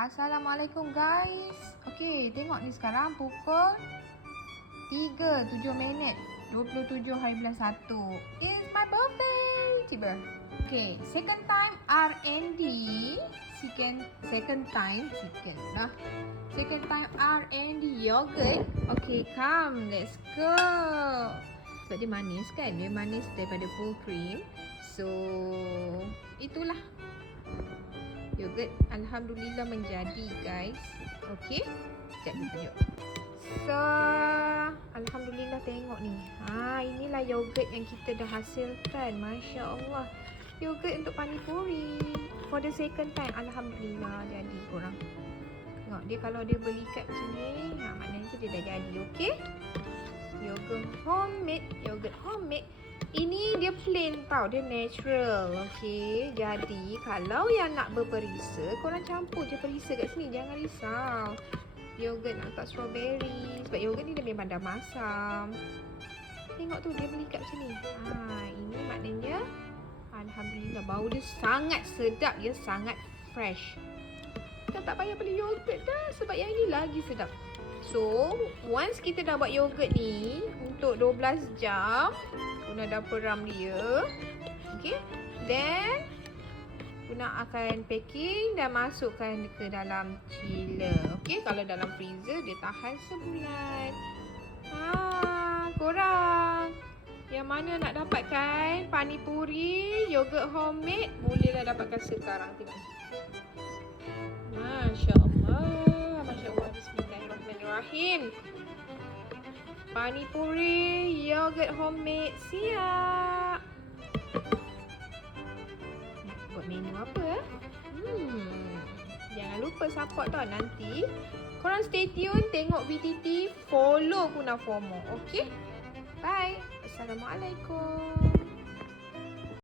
Assalamualaikum guys. Okey, tengok ni sekarang pukul 3:07 minit 27 hari bulan 1. It's my birthday. Tiba. Okey, second time R&D. Second time R&D yogurt. Okey, come, let's go. Sebab dia manis kan? Dia manis daripada full cream. So, itulah yogurt alhamdulillah menjadi guys. Okey, sekejap kita tunjuk. So, alhamdulillah tengok ni. Inilah yogurt yang kita dah hasilkan. Masya Allah. Yogurt untuk panipuri. For the second time alhamdulillah jadi korang. Tengok dia, kalau dia belikat macam ni, maknanya dia dah jadi. Okey. Yogurt homemade. Ini dia plain tau, dia natural. Okey, jadi kalau yang nak berperisa, korang campur je perisa kat sini, jangan risau. Yogurt nak letak strawberry, sebab yogurt ni dia memang dah masam. Tengok tu, dia belikat macam ni. Ini maknanya alhamdulillah bau dia sangat sedap, dia sangat fresh. Kita tak payah beli yogurt dah, sebab yang ini lagi sedap. So, once kita dah buat yogurt ni untuk 12 jam, Guna dah peram dia. Okay, then Guna akan packing dan masukkan ke dalam chiller. Okay, kalau dalam freezer dia tahan sebulan. Korang yang mana nak dapatkan panipuri yogurt homemade, bolehlah dapatkan sekarang. Tengok. Masya Allah. Bismillahirrahmanirrahim. Panipuri yogurt homemade siap. Nak buat menu apa? Jangan lupa support tau. Nanti korang stay tune, tengok VTT, follow Guna FOMO. Okay? Bye. Assalamualaikum.